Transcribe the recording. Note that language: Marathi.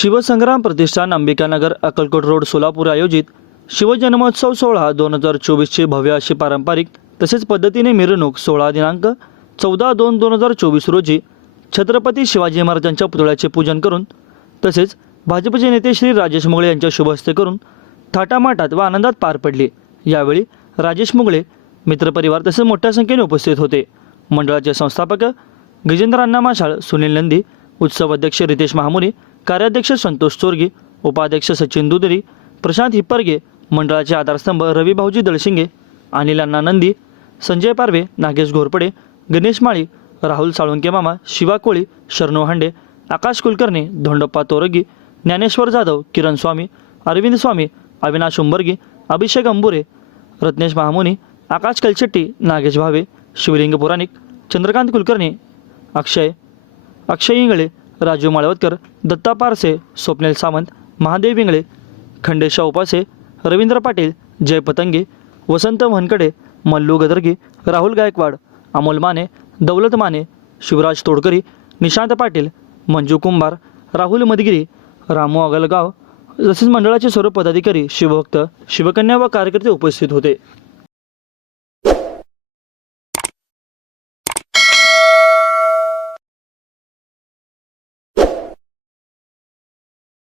शिवसंग्राम प्रतिष्ठान अंबिकानगर अक्कलकोट रोड सोलापूर आयोजित शिवजन्मोत्सव सोहळा 2024ची भव्य अशी पारंपरिक तसेच पद्धतीने मिरवणूक 16 दिनांक 14/2/2024 रोजी छत्रपती शिवाजी महाराजांच्या पुतळ्याचे पूजन करून तसेच भाजपचे नेते श्री राजेश मुगळे यांच्या शुभ हस्ते करून थाटामाटात व आनंदात पार पडली। यावेळी राजेश मुगळे मित्रपरिवार तसेच मोठ्या संख्येने उपस्थित होते। मंडळाचे संस्थापक गजेंद्र अण्णा माशाळ, सुनील नंदी, उत्सव अध्यक्ष रितेश महामुनी, कार्याध्यक्ष संतोष चोरगी, उपाध्यक्ष सचिन दुधरी, प्रशांत हिप्परगे, मंडळाचे आधारस्तंभ रवी भाऊजी दळशिंगे, अनिल अण्णा नंदी, संजय पारवे, नागेश घोरपडे, गणेश माळी, राहुल साळुंके मामा, शिवा कोळी, शरणू हांडे, आकाश कुलकर्णी, धोंडप्पा तोरगी, ज्ञानेश्वर जाधव, किरण स्वामी, अरविंद स्वामी, अविनाश उंबर्गी, अभिषेक अंबुरे, रत्नेश महामुनी, आकाश कलशेट्टी, नागेश भावे, शिवलिंग पुराणिक, चंद्रकांत कुलकर्णी, अक्षय इंगळे, राजू माळवतकर, दत्ता पारसे, स्वप्नील सावंत, महादेव इंगळे, खंडेशा उपासे, रवींद्र पाटील, जय पतंगे, वसंत वनकडे, मल्लू गदरगी, राहुल गायकवाड, अमोल माने, दौलत माने, शिवराज तोडकरी, निशांत पाटील, मंजू कुंभार, राहुल मदगिरी, रामू अगलगाव तसेच मंडळाचे सर्व पदाधिकारी, शिवभक्त, शिवकन्या व कार्यकर्ते उपस्थित होते।